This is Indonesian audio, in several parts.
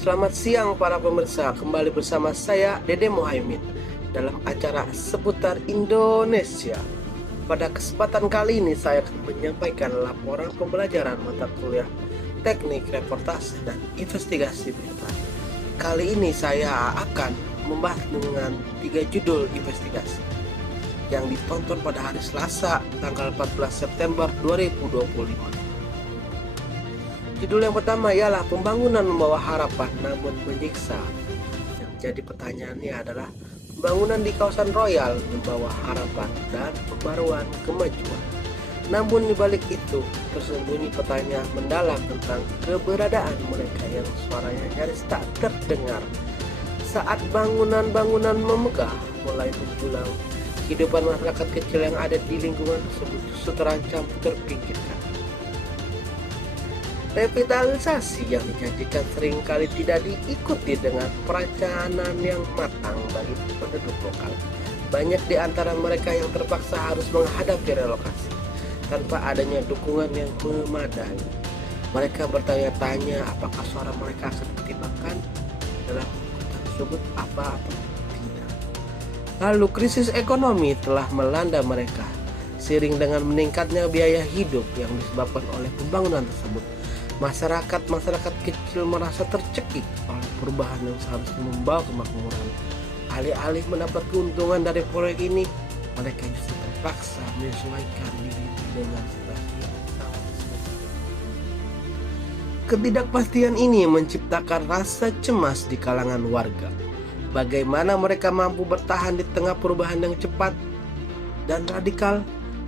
Selamat siang para pemirsa, kembali bersama saya Dede Muhaimin dalam acara seputar Indonesia. Pada kesempatan kali ini saya akan menyampaikan laporan pembelajaran mata kuliah Teknik Reportase dan Investigasi Berita. Kali ini saya akan membahas dengan 3 judul investigasi yang ditonton pada hari Selasa tanggal 14 September 2025. Judul yang pertama ialah pembangunan membawa harapan namun menyiksa. Yang jadi pertanyaannya adalah pembangunan di kawasan Royal membawa harapan dan pembaruan kemajuan. Namun di balik itu tersembunyi pertanyaan mendalam tentang keberadaan mereka yang suaranya nyaris tak terdengar. Saat bangunan-bangunan memegah mulai menjulang, kehidupan masyarakat kecil yang ada di lingkungan tersebut justru terancam terpinggirkan. Revitalisasi yang dijanjikan seringkali tidak diikuti dengan perencanaan yang matang bagi penduduk lokal. Banyak di antara mereka yang terpaksa harus menghadapi relokasi tanpa adanya dukungan yang memadai. Mereka bertanya-tanya apakah suara mereka akan dipertimbangkan dalam kota tersebut apa tidak. Lalu krisis ekonomi telah melanda mereka. Seiring dengan meningkatnya biaya hidup yang disebabkan oleh pembangunan tersebut, masyarakat kecil merasa tercekik oleh perubahan yang seharusnya membawa kemakmuran. Alih-alih mendapat keuntungan dari proyek ini, mereka justru terpaksa menyesuaikan diri dengan situasi yang sangat sulit. Ketidakpastian ini menciptakan rasa cemas di kalangan warga. Bagaimana mereka mampu bertahan di tengah perubahan yang cepat dan radikal?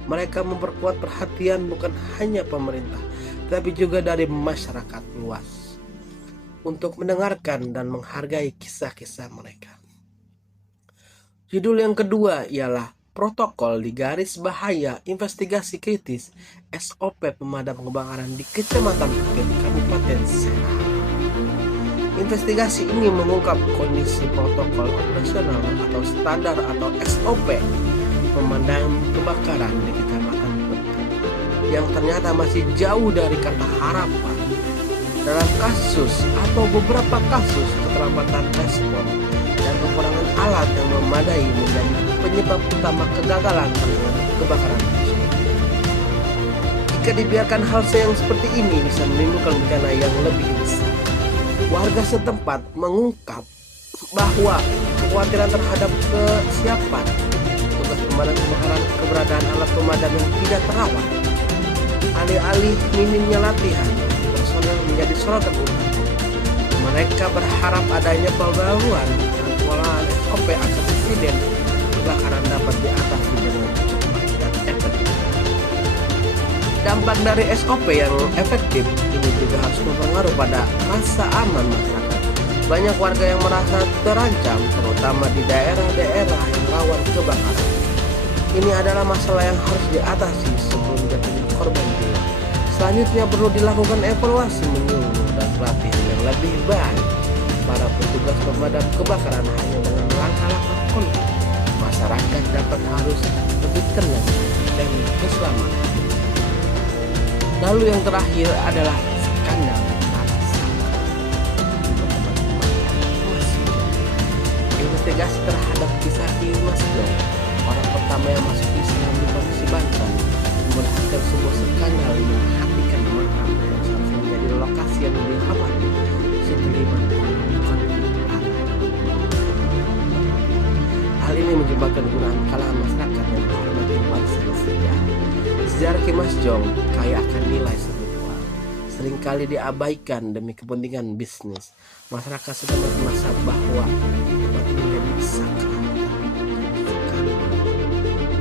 Mereka memperkuat perhatian bukan hanya pemerintah, tapi juga dari masyarakat luas untuk mendengarkan dan menghargai kisah-kisah mereka. Judul yang kedua ialah Protokol di Garis Bahaya Investigasi Kritis SOP Pemadam Kebakaran di Kecamatan Bukit, Kabupaten Serang. Investigasi ini mengungkap kondisi protokol operasional atau standar atau SOP pemadam kebakaran di Kecamatan Bukit yang ternyata masih jauh dari kata harapan. Dalam kasus atau beberapa kasus keterlambatan respon dan kekurangan alat yang memadai menjadi penyebab utama kegagalan penanganan kebakaran tersebut. Jika dibiarkan hal yang seperti ini bisa menimbulkan bencana yang lebih besar. Warga setempat mengungkap bahwa kekhawatiran terhadap kesiapan tugas pemadam kebakaran, keberadaan alat pemadam yang tidak terawat, alih-alih minimnya latihan, personel menjadi sorotan utama. Mereka berharap adanya pembaruan dan pengolahan SOP agar insiden kebakaran dapat diatasi dengan cepat dan efektif. Dampak dari SOP yang efektif ini juga harus berpengaruh pada rasa aman masyarakat. Banyak warga yang merasa terancam, terutama di daerah-daerah yang rawan kebakaran. Ini adalah masalah yang harus diatasi sebelum jatuhnya korban jiwa. Selanjutnya perlu dilakukan evaluasi menyeluruh dan pelatihan yang lebih baik para petugas pemadam kebakaran. Hanya dengan langkah-langkah konkret masyarakat dapat harus lebih tenang dan keselamatan. Lalu yang terakhir adalah skandal investigasi terhadap kisah Dimas Jong, orang pertama yang masuk Islam di Provinsi Banten, memperlihatkan sebuah skandal yang menghatikan makam yang seharusnya menjadi lokasi yang dihormati setelah konflik antara. Hal ini menyebabkan penggunaan kalangan masyarakat yang menghormati warisan sejarah. Sejarah Dimas Jong kaya akan nilai spiritual, seringkali diabaikan demi kepentingan bisnis. Masyarakat setempat merasa bahwa tempat ini menjadi sakral.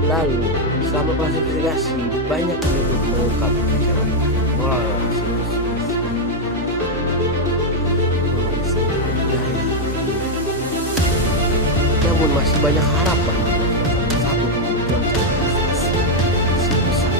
Lalu, selama proses investigasi, banyak penduduk mengungkap kekecewaan moral namun masih banyak harapan satu memperjuangkan investasi si pusat.